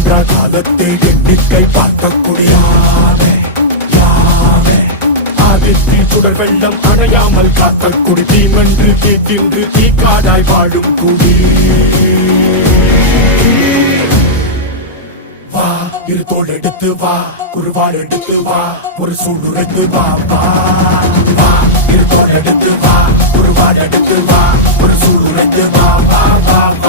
தோன்றா காலத்தை எண்ணிக்கை பார்க்கக்கூடிய ஆதித்தில் சுடர் வெள்ளம் அணையாமல் காத்த குடி தீமென்று தீத்தின்று தீக்காடாய் வாழும் குடி வா இரு தோள் எடுத்து வா குருவாள் எடுத்து வா ஒரு சூடுரைத்து வா வா வா இரு தோள் எடுத்து வா குருவாள் எடுத்து வா ஒரு சூடுரைத்து வா வா வா